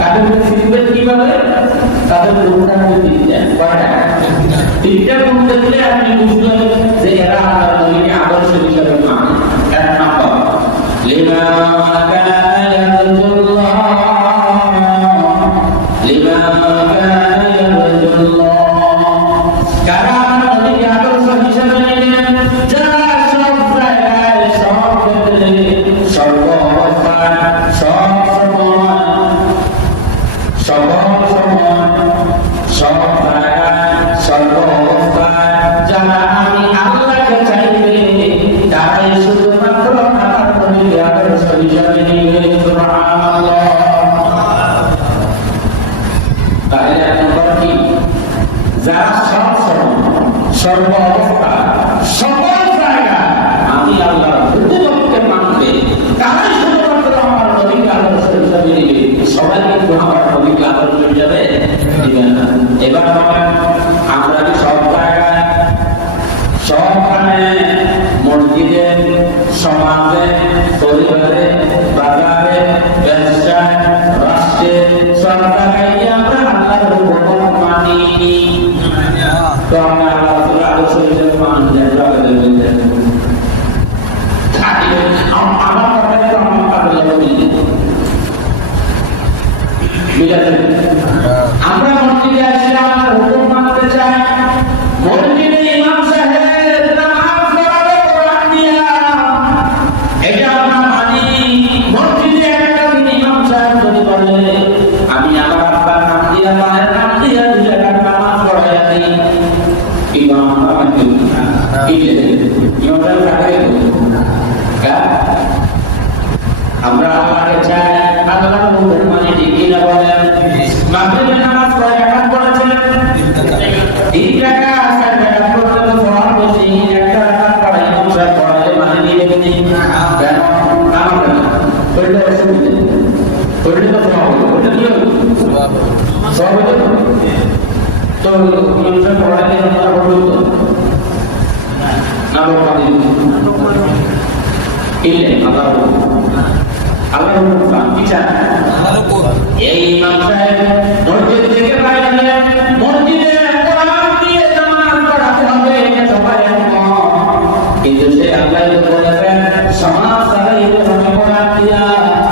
তাদেরকে চিনবেন কিভাবে? তাদের গুণটাকে দিচ্ছেন কয়টা? তিনটা গুণ দেখলে আপনি বুঝবেন যে এরা আল্লাহর নবীকে আদর্শ হিসেবে মানে। এক নাম্বার, লিমা কানা ইয়ারজুল্লাহ, লিমা কানা ইয়ারজুল্লাহ, কারা আল্লাহর নবীকে আদর্শ হিসেবে নিলেন? যারা সব জায়গায়, সব ক্ষেত্রে, সর্ব অবস্থায়, সব সময়, সকল সময়, সব জায়গায়, সর্ব অবস্থায় যারা আমি আল্লাহকে চাইবে, তারাই শুধুমাত্র আমার নবীকে আদর্শ হিসেবে নিবে। সুবহানাল্লাহ। তাহলে এক নম্বর কি? যারা সব সময়, সর্ব অবস্থায়, সকল জায়গায় আমি আল্লাহর হুকুমকে মানবে, তারাই শুধুমাত্র আমার নবীকে আদর্শ হিসেবে নিবে। সবাই কিন্তু আমার নবীকে আদর্শ হিসেবে নিবে না। এবার আমরা কি সব জায়গায়, সবখানে, মসজিদে, সমাজে, পরিবারে, বাজারে, ব্যবসায়, রাষ্ট্রে, সব জায়গায় আমরা আল্লাহর হুকুম মানি? তো আমরা আল্লাহর আদর্শ হিসেবে মানি না। আমার কথাটা তো আমার পাগল আমরা মসজিদে আসলে আমার হুকুম মানতে চাই। মসজিদে ইমাম সাহেব নামাজ পড়াবে কোরআন দিয়া, এটা আমরা মানি। মসজিদে একটা ইমাম সাহেব যদি বলে আমি আমার আব্বার নাম দিয়া, মায়ের নাম দিয়া দুই রাকাত নামাজ পড়াই দিই, ইমাম আমাকে ইমাম সাহেব আমরা আল্লাহকে চাই, আল্লাহর হুকুম মানি। ঠিক কিনা বলেন? মাগরিবের নামাজ কয় রাকাত পড়েছেন? 3 রাকাত। 4 রাকাত পর্যন্ত পড়া বেশি, একটা রাকাত পড়াই ইমাম সাহেব পড়ালে মানে নিবেন নি কেন? নামাজ পড়লে অসুবিধা, পড়লে তো সওয়াব হবে, ওটা কি হবে? সওয়াব হবে। তো ইমাম সাহেব পড়ালে আমরা পড়ব না পড়ালে ইলে আল্লাহর আল্লাহর হুকুম কি চান? এই ইমাম সাহেব মসজিদ থেকে বাইরে গেলেন, মসজিদে কোরআন দিয়ে নামাজ পড়াতে হবে, এটা সবাই একমত। কিন্তু সে আল্লাহ বলেছেন সমাজ চালাইতে হবে কোরআন দিয়া,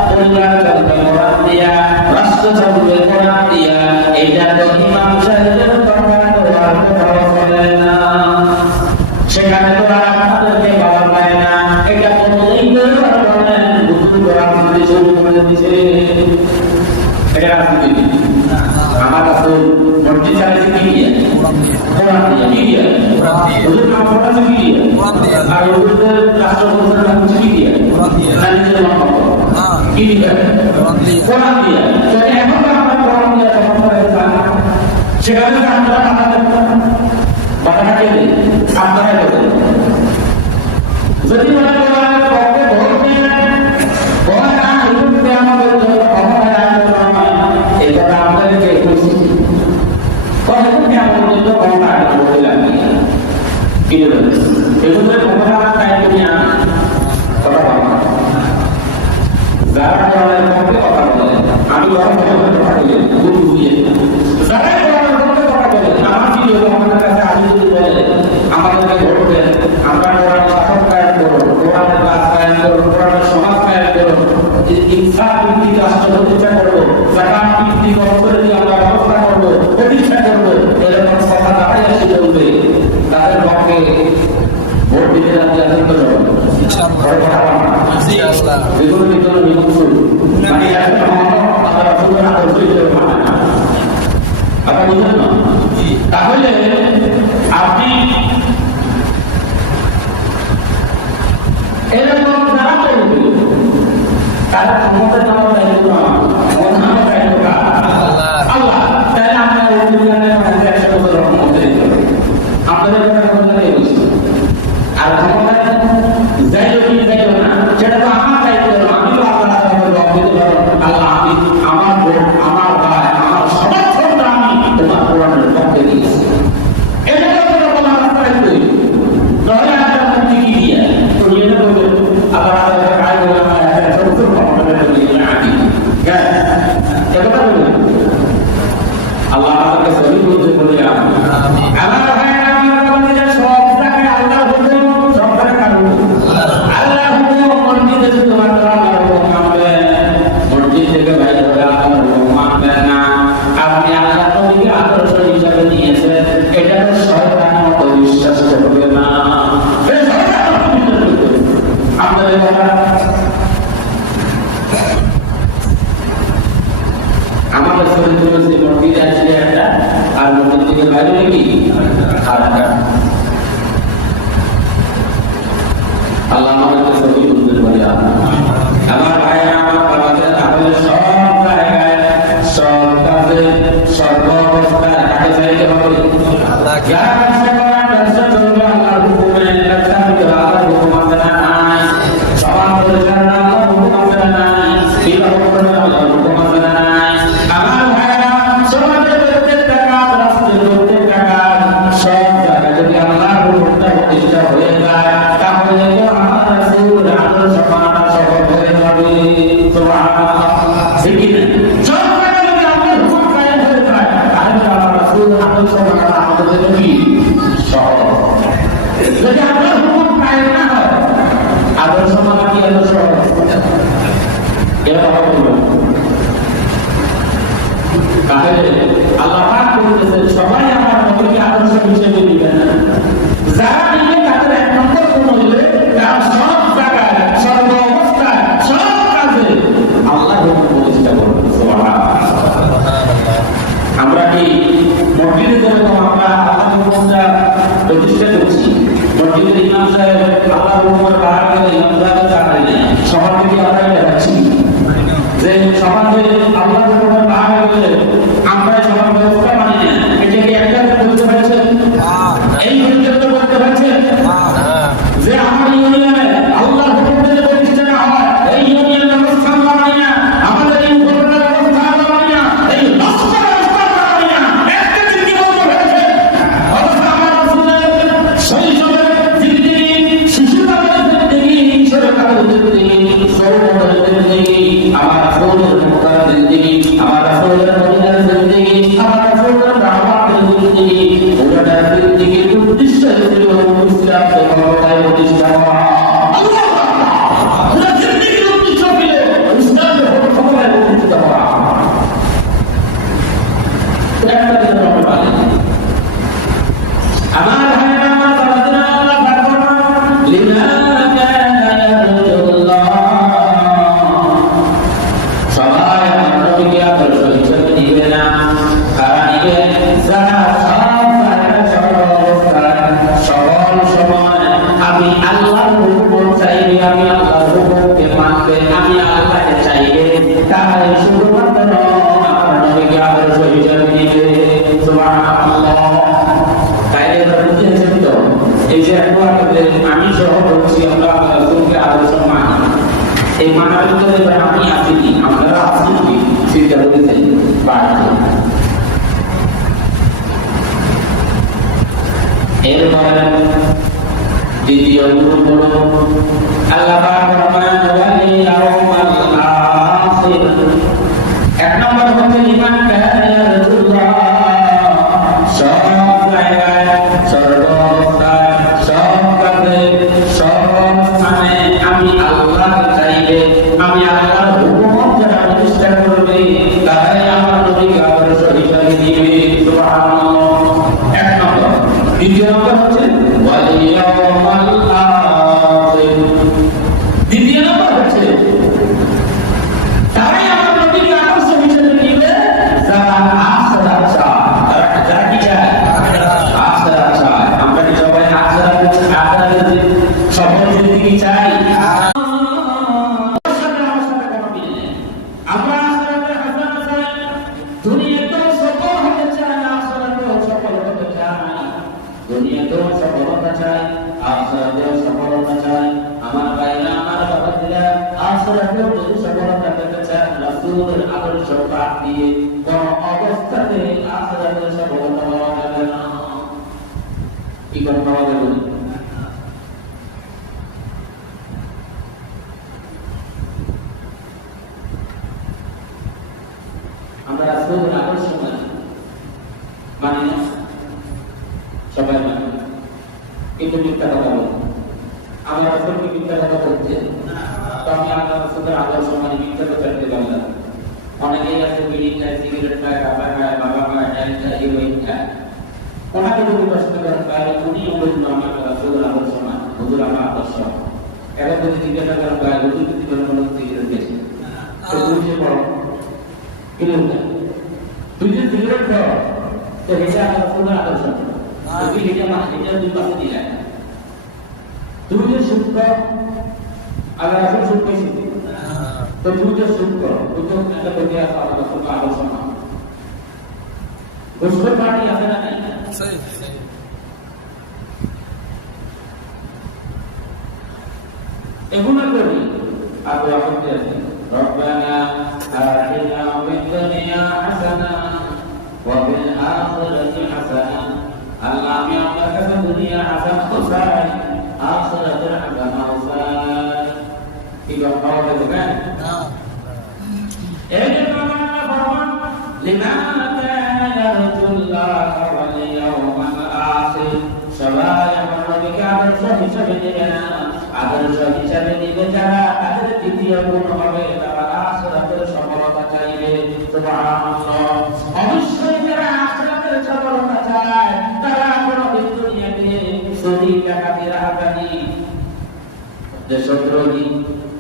পরিবার চলবে কোরআন দিয়া, রাষ্ট্র চলবে কোরআন দিয়া। এটা তো ইমাম সাহেবের কথা বলে না, সেখানে তো আর আমাদেরকে পাওয়া যায় না। এটা বললেই বলেন বুঝুন রাজনীতি শুরু করে দিচ্ছে। এটা রাজনীতি আমার কাছে মসজিদ চালিয়েছে কি দিয়ে? কোরআন দিয়ে। কি দিয়ে? হুজুর নাম পড়াচ্ছে কি দিয়ে? আর হুজুরদের রাষ্ট্র পরিচালনা নাম হচ্ছে কি দিয়ে? না নিজের নাম কি দিয়ে? কোরআন দিয়ে। তো এখন আমরা কোরআন দিয়ে যখন করে সেখানে আমরা বাধা কে দিই? আপনারা দেবেন। যদি মনে করেন পক্ষে ভোট দেন, ভোট না হিন্দুতে আমাদের জন্য ক্ষমতায় আসবে নয়, এই কথা আমাদেরকে বলছি। কতক্ষণ আমাদের জন্য ক্ষমতা আসবে বলে লাগিয়ে কি বলেন? এগুলো ক্ষমতা তাই তুমি কথা বলা যারা কোরআনের পক্ষে কথা বলে, আমি কোরআনের কথা বলি খুব বুঝিয়ে, যারা কোরআনের পক্ষে কথা বলে আমার কি হলো? আমাদের কাছে আমি যদি বলে আমাদেরকে ভোট দেন, আমরা কোরআন শাসন কায়েম করব, কোরআনের কাজ কায়েম করব, কোরআনের সমাজ কায়েম করব, ইনসাফ ভিত্তিক রাষ্ট্র প্রতিষ্ঠা করব, জাকাত ভিত্তিক অর্থনীতি আমরা ব্যবস্থা করব, প্রতিষ্ঠা করব, এরকম কথা তারাই এসে বলবে। তাদের পক্ষে ভোট দিতে রাজি আছেন তো সবাই? এগুলো ভিতরে বিভক্ত মানে আমরা সুন্দর আদর্শ হিসেবে মানে না। আপনারা বুঝলেন না? তাহলে আপনি এরকম যারা করবে তারা ক্ষমতা দেওয়ার দায়িত্ব আমার দায়িত্ব আল্লাহ। তাহলে আমরা একশো বছর ক্ষমতা দিতে হবে। আপনাদের ক্ষমতা নিয়ে বলছি আর ক্ষমতা যাইল কি যাইল না সেটা তো আমার দায়িত্ব। আমি তো আল্লাহ দিতে পারবো। আল্লাহ আমি আমার ভোট, আমার রায়, আমার সমর্থনটা আমি তোমার কোরআনের পক্ষে দিয়েছি। এটা তো তোমার রাস্তায় তৈরি নয়। একটা মুক্তি কি দিয়ে তুমি এটা বলবে আবার কাজ বলে আমার একটা ছোট ছোট কথা বলবেন আল্লাহ আমাদেরকে সহি বুঝতে বলে আমার ভাইরা আমার বন্ধুরা সব জায়গায় আল্লাহ হুকুম সব জায়গায় কারণ আল্লাহ হুকুম মসজিদে শুধুমাত্র আল্লাহর হুকুম মানবে মসজিদ থেকে বাইরে হলে আল্লাহর হুকুম মানবে না আপনি আল্লাহ নবীকে আদর্শ হিসাবে নিয়েছেন এটা তো শয়তানের মতো বিশ্বাস করবে না আপনাদের কথা আমাদের শরীর বলছে মসজিদে আসলে একটা আর মসজিদ থেকে বাইরে কি আর একটা আল্লাহ আমাদেরকে সবই বুঝতে পারি আমার ভাই আমার বাবাদের তাহলে সব জায়গায় সব কাজে সর্ব অবস্থায় কাকে চাইতে হবে যারা ব্যবসা করেন ব্যবসা চলবে আল্লাহর হুকুমে ব্যবসা করতে আল্লাহর হুকুম আছে না নাই সমান পরিচালনা আল্লাহর হুকুম আছে না নাই বিবাহ করতে আল্লাহর হুকুম আছে না নাই আমার ভাইরা সমাজের প্রত্যেকটা কাজ রাষ্ট্রের প্রত্যেকটা কাজ সব জায়গায় যদি আল্লাহর হুকুমটা প্রতিষ্ঠা হয়ে যায় তাহলে আমার রাসূল আদর্শ মানা সফল হয়ে যাবে সুবহানাল্লাহ ঠিক না সব জায়গায় যদি আল্লাহর হুকুম কায়েম হয়ে যায় তাহলে আমার রাসূল আদর্শ মানা আমাদের জন্য কি সহজ যদি আল্লাহর হুকুম কায়েম না হয় আদর্শ মানা কি এত সহজ এটা হবে না তাহলে আল্লাহ পাক বলতেছেন সবাই আমার নবীকে আদর্শ হিসেবে নেবেন না যারা নিবে তাদের এক নম্বর গুণ হলো তারা সব জায়গায় সর্ব অবস্থায় সব কাজে আল্লাহর হুকুম প্রতিষ্ঠা করবে সুবহানাল্লাহ আমরা কি মসজিদে যেরকম আমরা আল্লাহর হুকুমটা প্রতিষ্ঠা করছি মসজিদের ইমাম সাহেব আল্লাহর হুকুমের বাইরে গেলে ইমাম সাহেবের চাকরি নেই সবার থেকে আমরা এটা পাচ্ছি যে সমাজে আল্লাহর হুকুমের বাইরে গেলে আমরা সবার ব্যবস্থা মানি না এটা কি একটা বলতে পারছেন এই পর্যন্ত বলতে পারছেন যে আমার ইউনিয়নে আল্লাহর হুকুম থেকে প্রতিষ্ঠা না হয় এই ইউনিয়ন ব্যবস্থা মানি না আমাদের এই উপজেলা ব্যবস্থা মানি না এই রাষ্ট্র ব্যবস্থা মানি না একটা দিন কি বলতে পারছেন অবস্থা আমার রাসূলের শৈশবের জিন্দেগি শিশুকালের জিন্দেগি কিশোরকালের জিন্দেগি যৌবনের জিন্দেগি আমার রাসূলের মুক্তার জিন্দেগি আমার রাসূলের মদিনার জিন্দেগি আমার রাসূলের দাওয়াতের জিন্দেগি ওটা জিন্দেগির উদ্দেশ্য ছিল ইসলামকে ক্ষমতায় প্রতিষ্ঠা করা আল্লাহ পুরো জিন্দেগির উদ্দেশ্য ছিল ইসলামকে ক্ষমতায় প্রতিষ্ঠা করা একটা দিন আমরা পারি আমার ভাইরা আমার বাবারা আল্লাহ পাক লিমা কানা ইয়ারজুল্লাহ সবাই আমার নবীকে আদর্শ হিসেবে নিবে না কারা নিবে যারা সব জায়গায় সর্ব অবস্থায় সকল সময় আমি আল্লাহর হুকুম চাইবে আমি আল্লাহর হুকুমকে মানবে আমি আল্লাহকে চাইবে তাহলে শুধুমাত্র আমার নবীকে আদর্শ হিসেবে নিবে সুবহানাল্লাহ তাইলে বুঝেছেন তো এই যে আপনাদের আমি সহ বলছি আমরা রাসূলকে আদর্শ মানি এই মানার ভিতরে আমি আছি কি আপনারা আছেন কি চিন্তা করেছেন বাড়ছে এরপরে দ্বিতীয় গুরু হলো আল্লাহ পাক ফরমান ওয়াল ইয়াউমাল আখির এক নম্বর হচ্ছে ঈমান রাসূলুল্লাহ সব জায়গায় সর্ব অবস্থায় সব কাজে সব স্থানে আমি আল্লাহ চাইবে আমি আল্লাহর হুকুম যারা প্রতিষ্ঠা করবে তারাই আমার নবীকে আদর্শ হিসাবে নিবে সুবহানাল্লাহ এক নম্বর দ্বিতীয় নম্বর হচ্ছে ওয়াল ইয়াউমাল আখির দ্বিতীয় নম্বর হচ্ছে তারাই আমার নবীকে আদর্শ হিসাবে নিবে যারা আখিরাত চায় যারা কি চায় আখিরাত চায় আমরা কি সবাই আখিরাতের সফল জিন্দেগি চাই আমরা আখিরাতের হাসানাত চাই দুনিয়াতেও সফল হতে চাই আখিরাতেও সফল হতে চাই দুনিয়াতেও সফলতা চাই আখিরাতেও সফলতা চাই আমার ভাইরা আমার বাবারা আখিরাতেও যদি সফলতা পেতে চান রাসূলের আদর্শ পাঠ দিয়ে কোন অবস্থাতে আখিরাতের সফলতা পাওয়া যাবে না কি করে পাওয়া যাবে আমরা রাসূলের আদর্শ মানি না, সবাই মানি, কিন্তু মিথ্যা কথা বলি। আমরা রাসূলকে মিথ্যা কথা বলতে, তো আমি আল্লাহ রাসূলের আদর্শ মানি, মিথ্যা কথা বলতে পারলাম। অনেকেই আছে বিড়ি খায়, সিগারেট খায়, গাঁজা খায়, বাবা খায়, ডাল খায়, হিরোইন খায়। ওনাকে যদি প্রশ্ন করেন তাহলে উনি বলবেন আমি আল্লাহ রাসূলের আদর্শ মানি, হুজুর আমার আদর্শ। এখন যদি জিজ্ঞাসা করেন ভাই হুজুর যদি কোনো সিগারেট খেয়েছে, তো তুমি যে বড় কিরকম না, তুই যে সিগারেট খাও তো এটা আল্লাহ রাসূলের আদর্শ, তুই এটা মানে এটা দুই পাশে দিয়ে তুমি যে সুদ খাও আল্লাহ রাসূল সুদ খাইছে, তো তুমি যে সুদ করো তুই তো একটা বলে আসো আল্লাহ রাসূলের আদর্শ না। ঘুষখোর পার্টি আছে না নাই? এগুলো করি আর দোয়া করতে আছি রব্বানা আতিনা ফিদ দুনিয়া হাসানা ওয়া ফিল আখিরাতি হাসানা। আল্লাহ আমি আপনার কাছে দুনিয়া হাসানাত চাই, আখিরাতের হাসানাত চাই। কি কথা বলবেন? এই যে আল্লাহ ফরমান লিমান কানা ইয়ারজুল্লাহ ওয়াল ইয়াওমাল আখির, সবাই আমার নবীকে আদর্শ হিসেবে নেবে না। আদর্শ হিসাবে নিবে যারা, তাদের দ্বিতীয় গুণ হবে তারা আখিরাতের সফলতা চাইবে। সুবহানাল্লাহ। অবশ্যই যারা আখিরাতের সফলতা চায় তারা কোনদিন দুনিয়াতে চুরি ডাকাতি রাহাজানি দেশদ্রোহী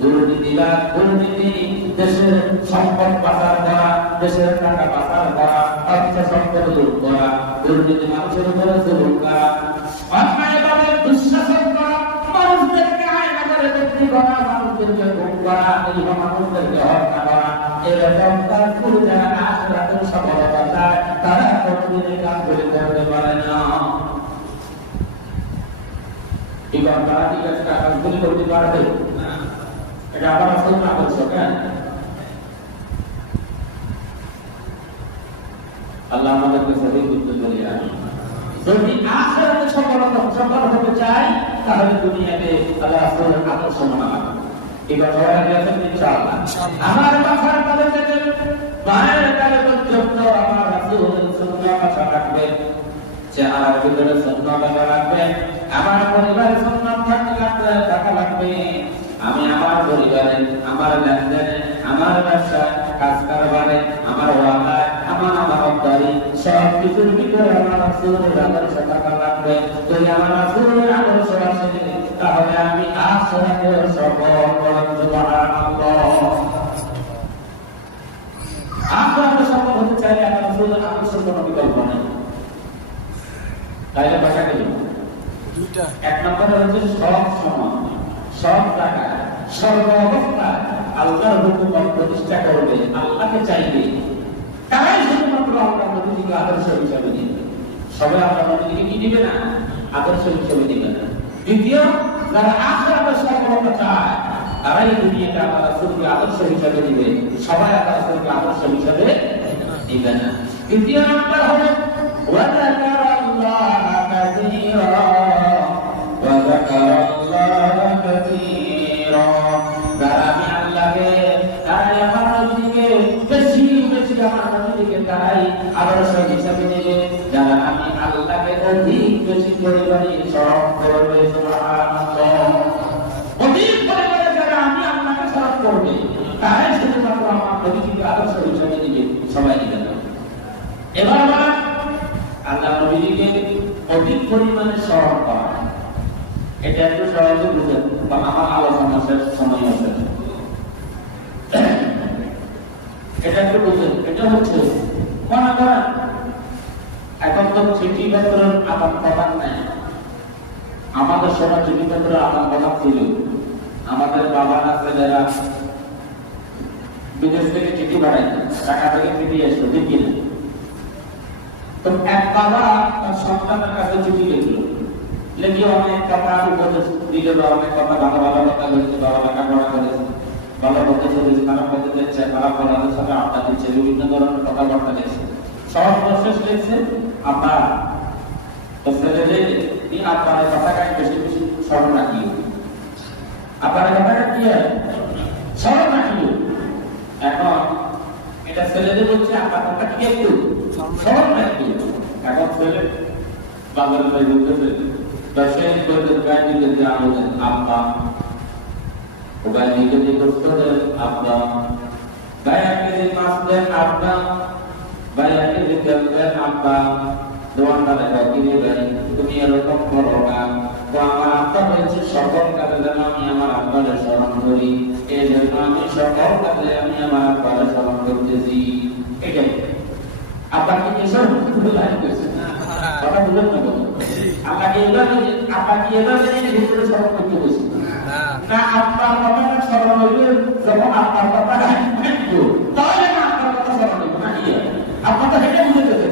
দুর্নীতিবাদ দুর্নীতি দেশের সম্পদ পাচার করা, দেশের টাকা পাচার করা, অর্থ সম্পদ লুট করা, দুর্নীতি মানুষের উপরে জুলুম করা, অন্যায়ভাবে দুঃশাসন করা, মানুষদেরকে আয়না করে বিক্রি করা, মানুষদেরকে গুম করা, নিরীহ মানুষদেরকে হত্যা করা, এরকম কাজগুলো যারা আখিরাতের সফলতা চায় তারা কোনদিন কাজ করতে পারে না। এবার তারা কি কাজগুলি করতে পারবে? এটা আবার আসল না বলছো কেন? আল্লাহ আমাদেরকে সঠিক বুঝতে বলি। যদি আখিরাতে সফল হতে চাই তাহলে দুনিয়াতে আল্লাহ রাসূলের আদর্শ মানা লাগবে। এবার সবাই গেছেন ইনশাআল্লাহ। আমার মাথার তলে থেকে পায়ের তলে পর্যন্ত আমার রাসূলের সুন্নাহ মাথা রাখবে, চেহারার ভিতরে সুন্নাহ রাখবে, আমার পরিবারের সুন্নাহ থাকা লাগবে। আমি আমার পরিবারে, আমার লেনদেনে, আমার ব্যবসায়, কাজ কারবারে, আমার ওয়াদায়, আমার আমানতদারি সব কিছুর ভিতরে আমার রাসূলের আদর্শ থাকা লাগবে। যদি আমার রাসূলের আদর্শ আসে তাহলে আমি আখিরাতে সফল হব। সুবহানাল্লাহ। আখিরাতে সফল হতে চাইলে আমার রাসূলের আদর্শের কোনো বিকল্প নেই। তাইলে বাসা গেল দুইটা। এক নম্বরে হচ্ছে সব সময়, সব জায়গায়, সর্ব অবস্থায় আল্লাহর হুকুম প্রতিষ্ঠা করবে, আল্লাহকে চাইবে, তারাই শুধুমাত্র আল্লাহর নবীকে আদর্শ হিসাবে নিবে। সবাই আল্লাহর নবীকে কি দিবে না? আদর্শ হিসাবে দিবে না। দ্বিতীয়, যারা আখিরাতের সফলতা চায় তারাই দুনিয়াকে আল্লাহর রাসূলকে আদর্শ হিসাবে দিবে, সবাই আল্লাহর রাসূলকে আদর্শ হিসাবে দিবে না। তৃতীয় নাম্বার হলো ওয়া যাকারাল্লাহ কাসীরা ওয়া যাকারাল্লাহ কাসীরা। যারা আমি আল্লাহকে, তারাই আমার নবীকে বেশি বেশি আমার নবীকে তারাই আদর্শ হিসাবে নেবে। যারা আমি আল্লাহকে অধিক বেশি পরিমাণে স্মরণ করবে, সুবহানাল্লাহ, অধিক পরিমাণে যারা আমি আল্লাহকে স্মরণ করবে তারাই শুধুমাত্র আমার নবীকে আদর্শ হিসাবে নেবে, সবাই নেবে না। এবার আল্লাহ নবীকে অধিক পরিমাণে স্মরণ করা, এটা একটু সহজে বুঝেন বা আমার আলোচনা শেষ সময় আছে, এটা একটু বুঝেন। এটা হচ্ছে মনে করেন এখন তো চিঠি পত্রের আদান প্রদান নেই। আমাদের সময় চিঠি পত্রের আদান প্রদান ছিল। আমাদের বাবারা ছেলেরা বিদেশ থেকে চিঠি পাঠাইত, ঢাকা থেকে চিঠি আসতো, ঠিক কিনা? তো এক বাবা তার সন্তানের কাছে চিঠি লিখলো, লিখে অনেক কথা উপদেশ দিল, অনেক কথা ভালো ভালো কথা বলেছে, ভালো লেখাপড়া করেছে, ভালো পথে চলেছে, খারাপ পথে যাচ্ছে, খারাপ পড়াদের সাথে আড্ডা দিচ্ছে, বিভিন্ন ধরনের কথাবার্তা লিখছে, সব প্রসেস লিখছে। আপনার আপনার কথাটাই বেশি বেশি স্মরণ রাখি, আপনার কথাটা কি হয় স্মরণ রাখি। এখন এটা ছেলেদের বলছে আপনার কথা কি একটু সরল নাকি এখন ছেলে বাংলার ভাই বলতেছে দশের করে গাড়ি দিতে আমাদের আব্বা গাড়ি দিতে করতে আব্বা গায়াকে দিতে মাসদের আব্বা গায়াকে দিতে আব্বা দোয়ানটা কি ভাই তুমি এরকম করো না তো আমার আব্বা বলছে সকল কাজে যেন আমি আমার আব্বাকে স্মরণ করি এই জন্য আমি সকল কাজে আমি আমার আব্বাকে স্মরণ করতেছি এটাই আব্বাকে কি স্মরণ করতে লাগতেছে কথা বুঝলেন না বলো আব্বাকে এভাবে ভিতরে স্মরণ করতে বলছি না আব্বার কথাটা স্মরণ হইলে যখন আব্বার কথা থাকতো তাহলে না আব্বার কথা স্মরণ হইব না ইয়ে আব্বা তো হেঁটে বুঝে গেছে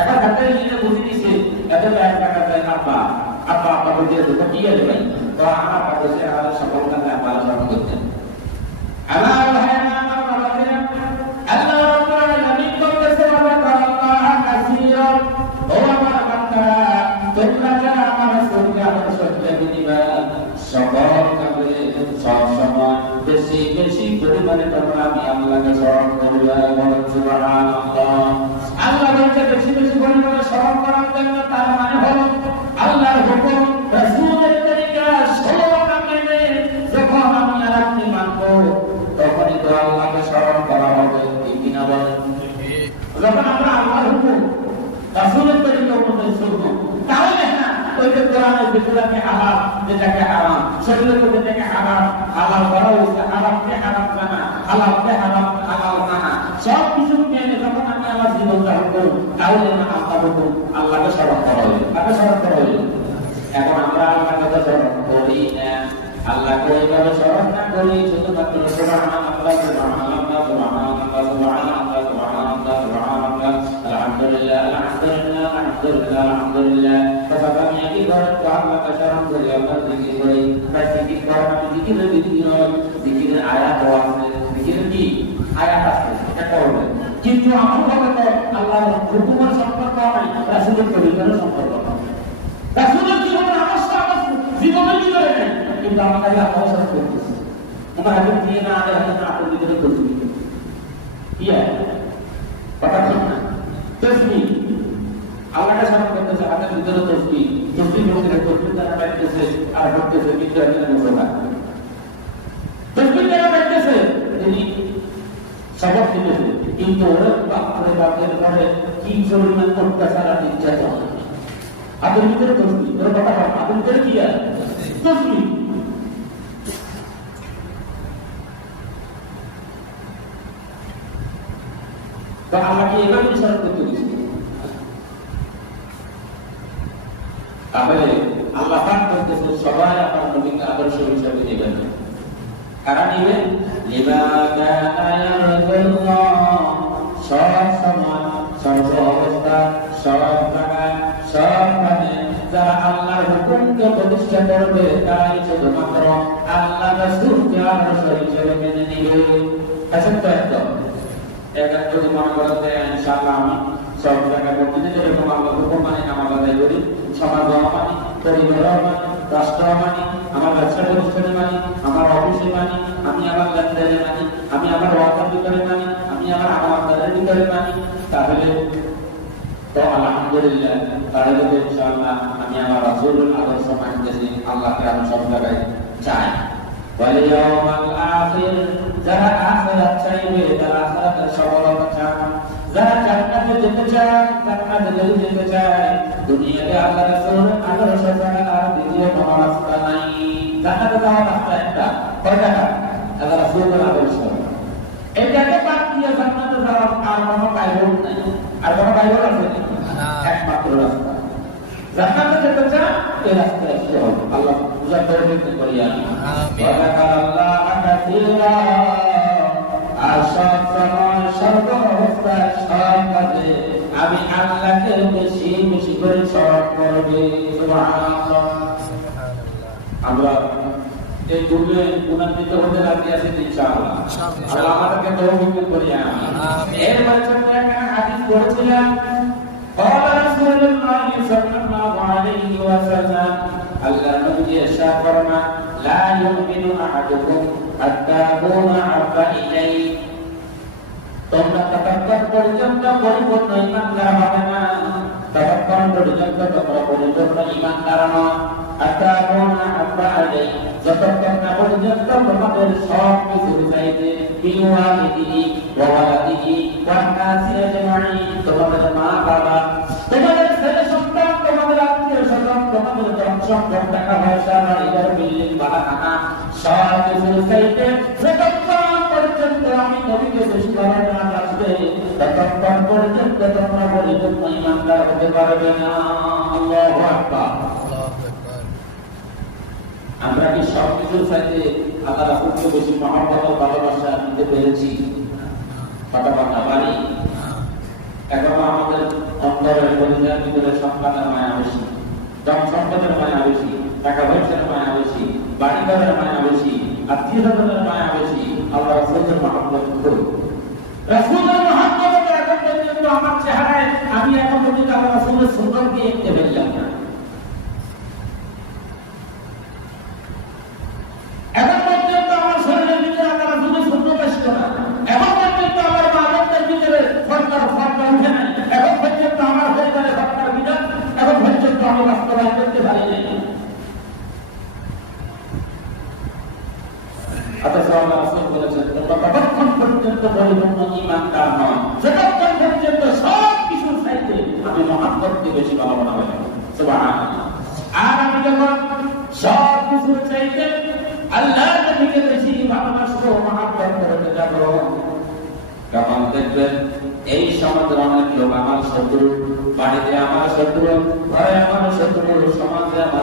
এখন হাতে নিয়ে বুঝে দিছে এত এক টাকা দেয় আব্বা আব্বা আব্বা বলতে তো কি আছে ভাই তো আমার আব্বা বলছে আমাদের সকল কাজে আব্বা স্মরণ করতেন আমার ভাই আমার বাবাকে আল্লাহ রাব্বুল আলামিন বলতেছে ওয়া তাআলা কাসীরা ও আমার বান্দা তোমরা যারা আমার রাসূলকে আমার সত্যে দিবা সকল কাজে সব সময় বেশি বেশি পরিমাণে তোমরা আমি আল্লাহকে স্মরণ করবা বলো সুবহানাল্লাহ আল্লাহ বলতে বেশি বেশি পরিমাণে স্মরণ করার জন্য তার মানে হলো আল্লাহর হুকুম রাসূলের তরিকা সরলতা মেনে যখন আমি আর আপনি মানবো তখনই তো আল্লাহকে স্মরণ করা হবে ঠিক কিনা বলেন যখন আমরা আল্লাহর হুকুম রাসূলের তরিকা অনুযায়ী চলবো তাহলে না ওই যে কোরআনের ভিতরে হালাল যেটাকে হারাম শরীরের মধ্যে যেটাকে হারাম হালাল করা হয়েছে হারামকে হারাম জানা হালালকে হারাম হালাল জানা সব কিছু মেনে যখন আমি আমার জীবন যাপন করব তাহলে না আল্লাহ হুকুম আল্লাহকে স্মরণ করা হইল তাকে স্মরণ করা হইল এখন আমরা আল্লাহকে স্মরণ করি না আল্লাহকে এইভাবে স্মরণ না করি শুধুমাত্র সুবহানাল্লাহ সুবহানাল্লাহ সুবহানাল্লাহ সুবহানাল্লাহ সুবহানাল্লাহ সুবহানাল্লাহ আলহামদুলিল্লাহ আলহামদুলিল্লাহ আলহামদুলিল্লাহ আলহামদুলিল্লাহ তবে আমি একই ঘরে তো আল্লাহকে স্মরণ করি আল্লাহর জিকির করি তাই জিকির করা আমি জিকিরের আয়াত আছে জিকিরের কি আয়াত আছে এটা করবে কিন্তু আমার ভাবে তো আল্লাহর হুকুমের সম্পর্ক নাই রাসূলের তরিকার সম্পর্ক নাই রাসূলের জীবনের অবস্থা আমার জীবনের ভিতরে নেই কিন্তু আমাকে আল্লাহ স্মরণ করতেছে আমার হাতে দিয়ে না আলে হাতে না আপনি ভিতরে করছি কি কথা ঠিক না তাসবিহ আল্লাহকে স্মরণ করতেছে হাতের ভিতরে তাসবিহ ভিতরে তাসবিহ দ্বারা বাইতেছে আর করতেছে ভিতরে মুসলমান তাসবিহ দ্বারা বাইতেছে তিনি সবক দিতেছে কিন্তু ওরা বাপরে বাপের ঘরে কি পরিমাণ অত্যাচার আর নির্যাতন হাতের ভিতরে তাসবিহ ওর কথা হাতের ভিতরে কি আছে তাসবিহ তো আমাকে এভাবে স্মরণ করতে দিচ্ছে তাহলে আল্লাহ পাক বলতেছে সবাই আপনার নবীকে আদর্শ হিসেবে নেবেন কারা নেবেন সব সময় সর্ব অবস্থা সব জায়গায় সব কাজে যারা আল্লাহর হুকুমকে প্রতিষ্ঠা করবে তাই শুধুমাত্র আল্লাহ রাসূলকে আদর্শ হিসেবে মেনে নিবে আসলে তো একদম এটা যদি মনে করেন যে ইনশাআল্লাহ আমি সব জায়গায় বলতে যেরকম আল্লাহ হুকুম মানে নামাজ আদায় করি সমাজ মানি পরিবার মানি রাষ্ট্র মানি আমার ব্যবসা প্রতিষ্ঠানে মানি আমার অফিসে মানি আমি আমার লেনদেনে মানি আমি আমার ওয়ার্কের ভিতরে মানি আমি আমার আমাদের ভিতরে মানি তাহলে তো আলহামদুলিল্লাহ তাহলে তো ইনশাআল্লাহ আমি আমার রাসূলের আদর্শ মানতেছি আল্লাহকে আমি সব জায়গায় চাই واليوم الآخر যারা আখিরাত চাইবে যারা আখিরাতের সফলতা চান যারা জান্নাতে যেতে চান জান্নাতে যেতে চায় দুনিয়াতে আল্লাহ রাসূলের আদর্শ ছাড়া আর দ্বিতীয় কোনো রাস্তা নাই জান্নাতে যাওয়ার রাস্তা একটা কয়টা আল্লাহ রাসূলের আদর্শ এটাকে বাদ দিয়ে জান্নাতে যাওয়ার আর কোনো কায়দা নাই আর কোনো কায়দা আছে না একমাত্র রাস্তা জান্নাতে যেতে চান এই রাস্তা আসতে হবে আল্লাহ বুঝার তৌফিক করি আমিন ওয়াদাকারাল্লাহ কাসীরা আর সব সময় সর্ব অবস্থায় সব কাজে আমি আল্লাহকে বেশি বেশি করে স্মরণ করবে সুবহানাল্লাহ আমরা এই যুগে গুণান্বিত হতে রাজি আছি ইনশাআল্লাহ আল্লাহ আমাদেরকে তৌফিক করি আমিন এর মাঝখানে একটা হাদিস পড়ছিলাম قال رسول الله صلى الله عليه وسلم الله نبي شاكرنا لا يؤمن احدكم حتى اكون احب اليه তোমরা ততক্ষণ পর্যন্ত পরিপূর্ণ ঈমানদার হবে না, ততক্ষণ পর্যন্ত তোমরা পরিপূর্ণ ঈমানদার নও। আতাকুনা আবাদি, যতক্ষণ না পর্যন্ত তোমাদের সব কিছুর চাইতে বিওয়ালিদিহি ওয়া ওয়ালাদিহি ওয়া নাসি আজমাইন, তোমাদের মা বাবা, তোমাদের ছেলে সন্তান, তোমাদের আত্মীয় স্বজন, তোমাদের ধন সম্পদ, টাকা পয়সা, বাড়ি ঘর, বিল্ডিং, বাড়াখানা, সব কিছুর চাইতে যতক্ষণ পর্যন্ত আমি নবীকে বেশি ভালো না বাঁচবে, ততক্ষণ পর্যন্ত তোমরা পরিপূর্ণ ঈমানদার হতে পারবে না। আল্লাহু আকবার। আমরা কি সব কিছুর চাইতে আল্লাহ রাসূলকে বেশি মহব্বত ও ভালোবাসা দিতে পেরেছি? কথা বাড়ি এখন আমাদের অন্তরের পরিধানের ভিতরে সন্তানের মায়া বেশি, ধন সম্পদের মায়া বেশি, টাকা পয়সার মায়া বেশি, বাড়ি ঘরের মায়া বেশি, আত্মীয় স্বজনের মায়া বেশি। আল্লাহ রাসূলের মহব্বত করি, রাসূলের মহব্বত এখন পর্যন্ত আমার চেহারায় আমি এখন পর্যন্ত আল্লাহ রাসূলের সুন্নতকে দেখতে পেলাম না। এখন পর্যন্ত আমার শরীরের ভিতরে আল্লাহ রাসূলের সুন্নত আসছে না, এখন পর্যন্ত আমার বাবাদের ভিতরে ফরকার উঠে নাই, এখন পর্যন্ত আমার পরিবারে ফরকার বিধান এখন পর্যন্ত আমি বাস্তবায়ন করতে পারি নাই। অথচ আল্লাহ রাসূল বলেছেন, তোমরা ততক্ষণ পর্যন্ত পরিপূর্ণ ঈমানদার নও যতক্ষণ পর্যন্ত সব কিছুর চাইতে আমি মহব্বতকে বেশি ভালোবাসা হবে। সুবহানাল্লাহ। আর আমি যখন সব কিছুর চাইতে আল্লাহর নবীকে বেশি ভালোবাসবো, মহব্বত করতে যাব, তখন দেখবেন এই সমাজের অনেক লোক আমার শত্রু, বাড়িতে আমার শত্রু, ঘরে আমার শত্রু, সমাজে আমার